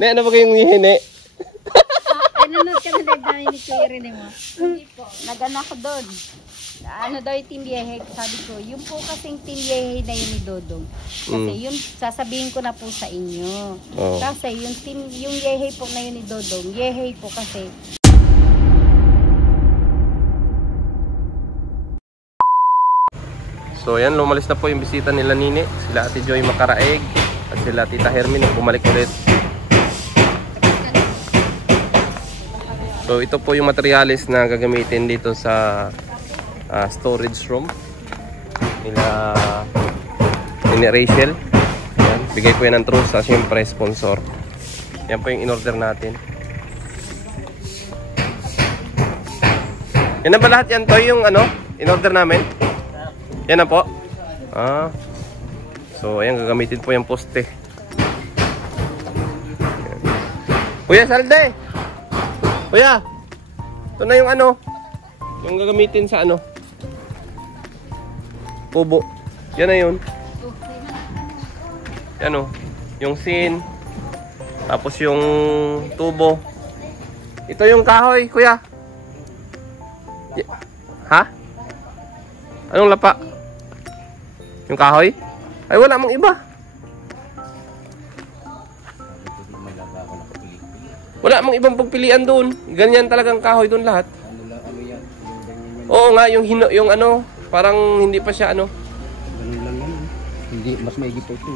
Ne, ano ba kayong hihini? Nanonood ka na dahil ni Kuya Rene mo? Hindi po. Nag-anak ko doon. Ano daw yung Team Yehe? Sabi ko, yung po kasing Team Yehe na yun ni Dodong. Kasi yun, sasabihin ko na po sa inyo. Kasi yung Yehe po na yun ni Dodong, Yehe po kasi. So yan, lumalis na po yung bisita nila Nini. Sila Ate Joy Makaraeg at sila Tita Hermin bumalik ulit. So ito po yung materialis na gagamitin dito sa storage room nila Nini Rachel. Yan, bigay ko yan ng trusa, syempre sponsor. Yan po yung in-order natin. Yan na ba lahat yan, Toy, yung ano, in-order namin? Yan na po. So ayan, gagamitin po yung poste. Ayan. Kuya Salde! Kuya! Ito na yung ano, yung gagamitin sa ano, kubo. Yan na yun. Yan o, yung sin. Tapos yung tubo. Ito yung kahoy, kuya. Ha? Anong lapa? Yung kahoy? Ay, wala mang iba. Wala mang ibang pagpilian doon. Ganyan talagang kahoy doon lahat. Oo nga, yung ano, parang hindi pa siya ano. Ganun lang yan. Hindi, mas maigit pa ito.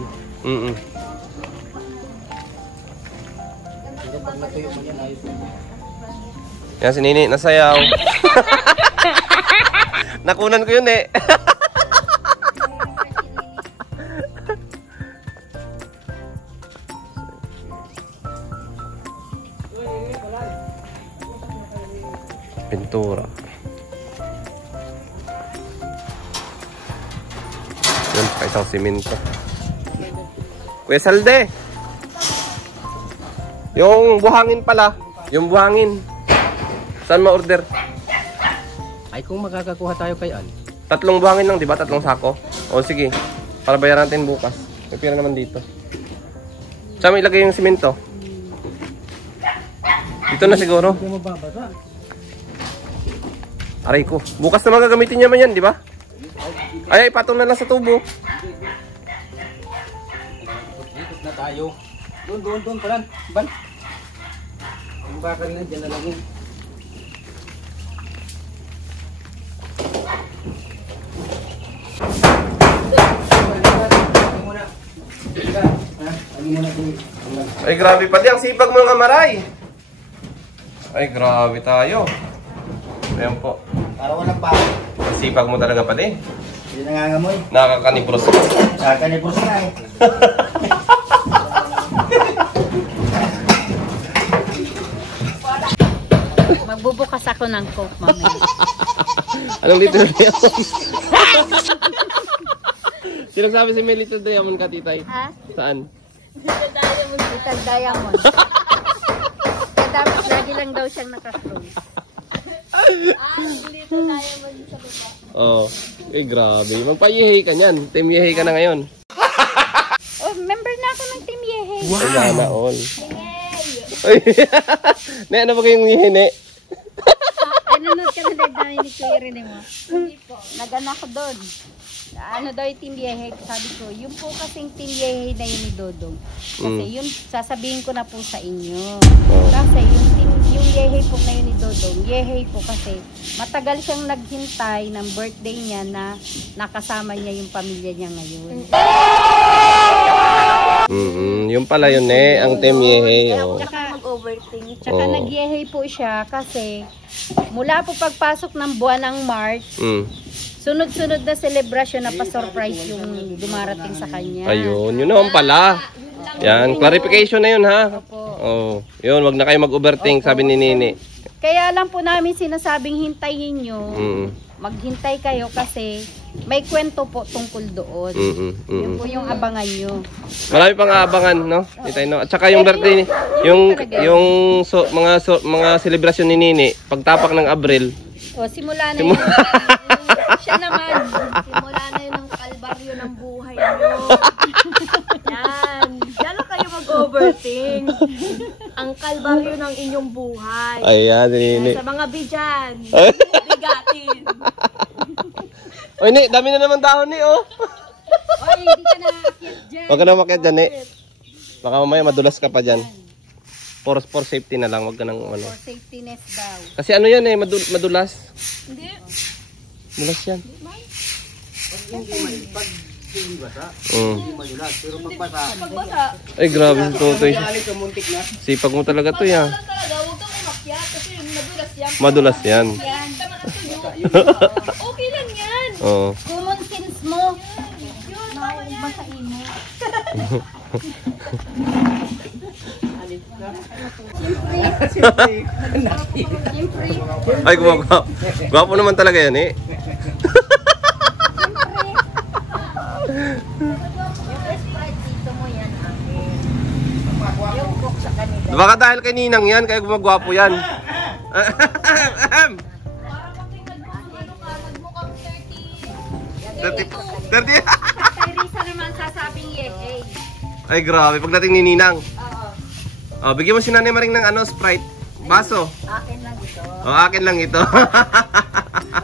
Pero pag natuyo mo yan, ayos lang. Yan si Nini, nasayaw. Nakunan ko yun eh. Pintura. Yan, saka isang simento. Kuya Salde! Yung buhangin pala. Yung buhangin. Saan ma-order? Ay, kung makakakuha tayo kay Al. 3 buhangin lang, di ba? 3 sako. O sige, para bayaran natin bukas. May pira naman dito. Saan mo ilagay yung simento? Dito na siguro. Aray ko. Bukas na magagamitin niya man yan, di ba? Ay, ipatong na lang sa tubo. Ikot na tayo. Doon pala. Ban. Yung bakal na, dyan na lang yun. Ay, grabe pati ang sipag mga kamaray. Ay, grabe tayo. Ayan po. Para walang pa. Ang sipag mo talaga pati. Hindi nangangamoy. Nakakanibros ka. Nakakanibros na eh. Magbubukas ako ng coke, mamaya. Anong little diamond? Sino sabi si may little diamond ka, titay? Ha? Saan? Little diamond. Little diamond. Kaya dapat lagi lang daw siyang naka-close. Little diamond sa baba. Oh, eh grabe. Magpa-yehe ka niyan. Team Yehe ka na ngayon. Oh, member na ako ng Team Yehe. Wow! Ay, na all. Yay! Ne, ano ba kayong hihini? Nanonood ka na dahil ni Kuya Rene mo? Hindi po. Nag-anak ko doon. Ano daw yung Team Yehe? Sabi ko, yung po kasing Team Yehe na yun ni Dodong. Kasi yun, sasabihin ko na po sa inyo. Kasi yung Yehe po na yun ni Dodong, Yehe po kasi matagal siyang naghintay ng birthday niya na nakasama niya yung pamilya niya ngayon. Yung pala yun eh, ang Team Yehe. Oh. Tsaka mag-overthink. Tsaka nag-Yehe po siya kasi mula po pagpasok ng buwan ng March, sunod-sunod na celebration na pa-surprise yung dumarating sa kanya. Ayun, yun naman pala. Yan, clarification na yun ha. Opo. Oh, yun, wag na kayo mag-overthink, sabi ni Nini. Kaya lang po namin sinasabing hintayin nyo. Maghintay kayo kasi may kwento po tungkol doon. Yun po yung abangan nyo. Marami pang aabangan, no? Itay, no? At saka yung birthday, yung mga celebration ni Nini, pagtapak ng Abril. O, simula na yun. Siya naman. Simula na yun ng kalbaryo ng buhay nyo. Yan. Diyan kayo mag mag-overthink. Ang kalbaryo ng inyong buhay. Ayan, Nini. Sa mga bidyan. Bigatin. Oy, Ni, dami na naman dahon, Ni, oh. Oy, hindi ka nakakit dyan. Huwag ka na makiat dyan, Ni. Baka mamaya madulas ka pa dyan. For safety na lang, wag ka nang ano. For safetyness daw. Kasi ano yan eh, madulas. Hindi. Madulas yan. Pag hindi basa, Mm. hindi madulas. Pero pag basa, Pagbasa. Ay, grabe si Totoy. galit ka muntik na. Sipag mo talaga to yan. Wala talaga, huwag kang umakyat kasi madulas yan. Madulas yan. Yan. Tama na tuyo. Okay lang yan. Oo. Common sense mo. Masain mo. Siyempre. Ay, gwapo. Gwapo naman talaga yan eh. Yung Sprite dito mo yan akin. Yung cook sa kanila. Baka dahil kay Ninang yan, kaya gumagwapo yan. Kay Risa naman sasabing yehey. Ay, grabe. Pagdating ni Ninang. Oo. Oh, bigyan mo si Nanay Maring ng ano, Sprite. Baso. Akin lang ito. Oh, akin lang ito.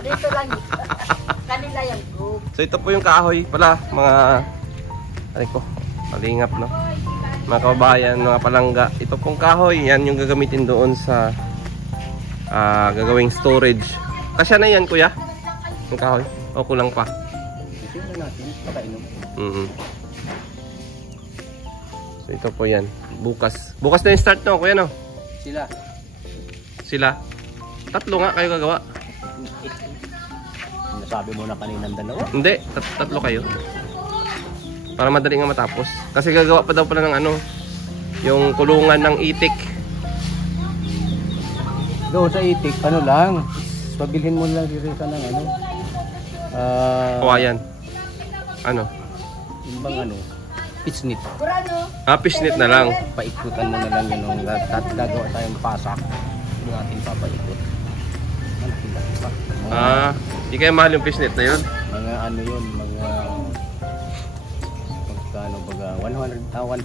Dito lang ito. Kanila yung group. So ito po yung kahoy pala, mga ay ko, palingap no. Mga kababayan, mga palangga. Ito pong kahoy, yan yung gagamitin doon sa gagawing storage. Kasya na yan, kuya? Yung kahoy? O kulang pa? Ito na natin, pakainom. So ito po yan. Bukas. Bukas na yung start no, kuya no? Sila. Sila. Tatlo nga kayo gagawa. Nasabi mo na kaninang dalawa. Hindi, tatlo kayo. Para madali nga matapos. Kasi gagawa pa daw pala ng ano, yung kulungan ng itik. Doon sa itik, ano lang, pabilhin mo lang dito ka ng ano. Kawayan. Ano? Yung bang ano, pitchnit. Fishnet na lang. Paikutan mo na lang yun nung gagawa tayong pasak. Yung ating papaikot. Di kaya mahal yung fishnet na yun? Mga ano yun, mga magkano baga 145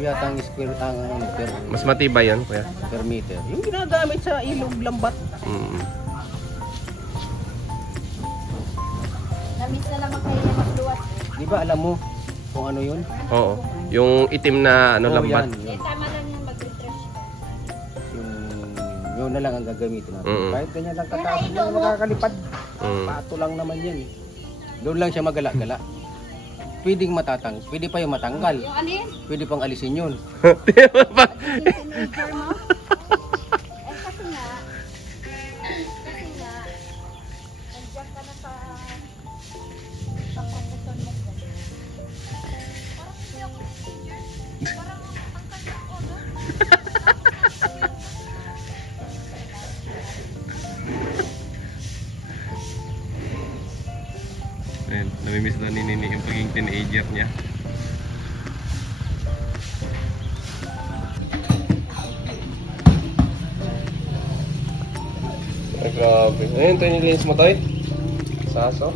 yata ang square ang ano, Mas matibay yun, kuya. per meter. Yung ginagamit sa ilog lambat. Namis na naman kayo na magluwas. Di ba alam mo kung ano yun? Oo. Yung itim na ano, lambat. Yan, yun. Tama lang yung mag-refresh. Yun na lang ang gagamitin natin. Kahit ganyan lang katapos Pero yung makakalipad. Mm. Pato lang naman yan. Doon lang siya magala-gala. Pwedeng matatang, pwede pa yung matanggal. Yung ano yun? Pwede pang alisin yun. Teenager mo? Eh kasi nga, nandiyan ka na sa profesyon mo. Parang hindi ako teenager. Parang ang kanya ko, no? Ayun, namimiss na ni Nini yung pagiging teenager niya. Ay, grabe. Ayun, ito yung nilinis mo, Toy. Saso.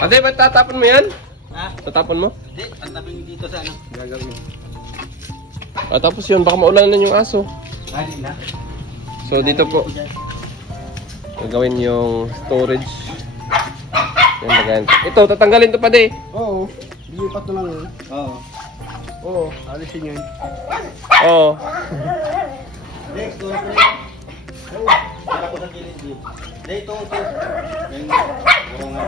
Ate, ba't tatapon mo yan? Ha? Tatapon mo? Hindi, ang tabi dito sa ano, gagawin. Tapos yun, baka maulanan yung aso. Hali na. So, dito po, gagawin yung storage. Yan, lagayan. Ito, tatanggalin to pa de. Oo, lilipat na lang yun. Oo. Oo, alisin yun. Oo. Next, ito na Oo, para ko sa gilid dito. Dito, ito. Oo nga.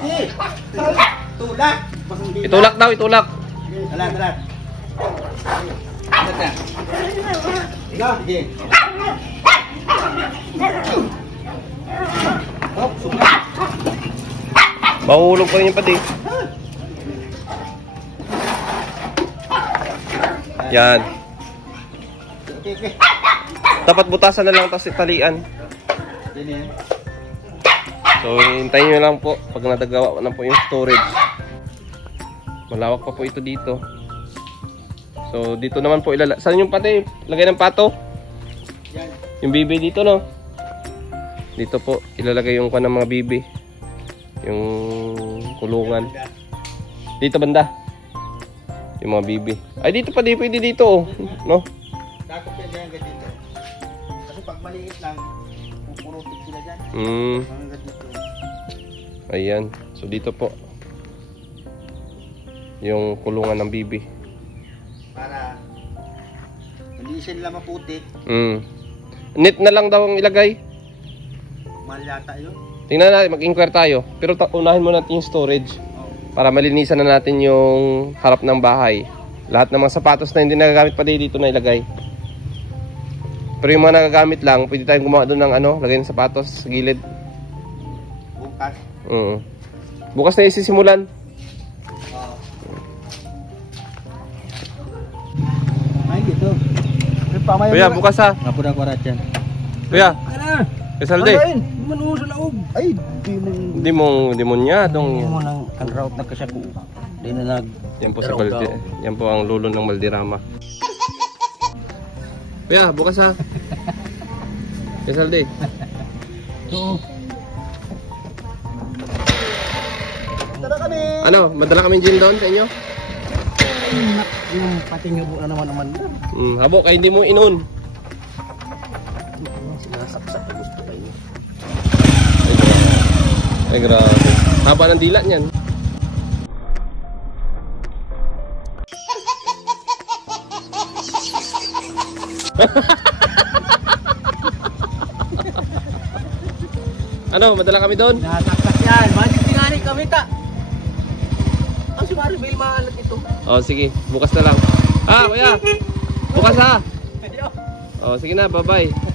Sige! Tulak! Itulak daw, itulak. Tala, tala. Tala. Ikaw, sige. Oh, suka. Mahulog pa rin yung pati. Yan. Okay, okay. Dapat butasan na lang tapos italian. Yan yan. So, hintayin nyo lang po pag natagawa na po yung storage. Malawak pa po ito dito. So, dito naman po ilala. Saan yung pati? Lagay ng pato? Yan. Yung bibi dito, no? Dito po, ilalagay yung ng mga bibi. Yung kulungan. Dito banda. Yung mga bibi. Ay, dito pa, di pwede dito, oh. No? Dakot yan dyan ganito. Kasi pag maliit lang, pupurutin sila dyan. Hanggang dito. Ayan. So, dito po. Yung kulungan ng bibi. Para hindi sila maputik. Net na lang daw ang ilagay. Mahal yata yun. Tingnan natin, mag-inquire tayo. Pero unahin mo natin yung storage. Para malinisan na natin yung harap ng bahay. Lahat ng mga sapatos na hindi nagagamit pa dito na ilagay. Pero yung mga nagagamit lang, pwede tayong gumawa doon ng ano, lagay ng sapatos sa gilid. Bukas. Bukas na isisimulan. Ay, dito. Kuya, bukas ha. Ngapo na kwarat yan. Kuya, Esalde. Manuso na og. Ay, Di mo niya dong. mo nang route na kasi ko. Di na nag. Yan po sa Baldi. Yan po ang lulo ng Baldirama. Kuya, bukas ha. Esalde. Oo. Tara kami. Ano, madala kaming gin doon sa inyo? Yung pating habo na naman. Habo, kaya hindi mo inon. Sinasaksak na gusto kayo. Ay, grabe. Haba ng dila niyan. Ano, madala kami doon? Sinasaksak yan. Magic tinani kami ta. Ang si Maribel maalat ito. Oh, sige. Bukas na lang. Ah, kuya. Bukas ha. Oh, sige na. Bye-bye.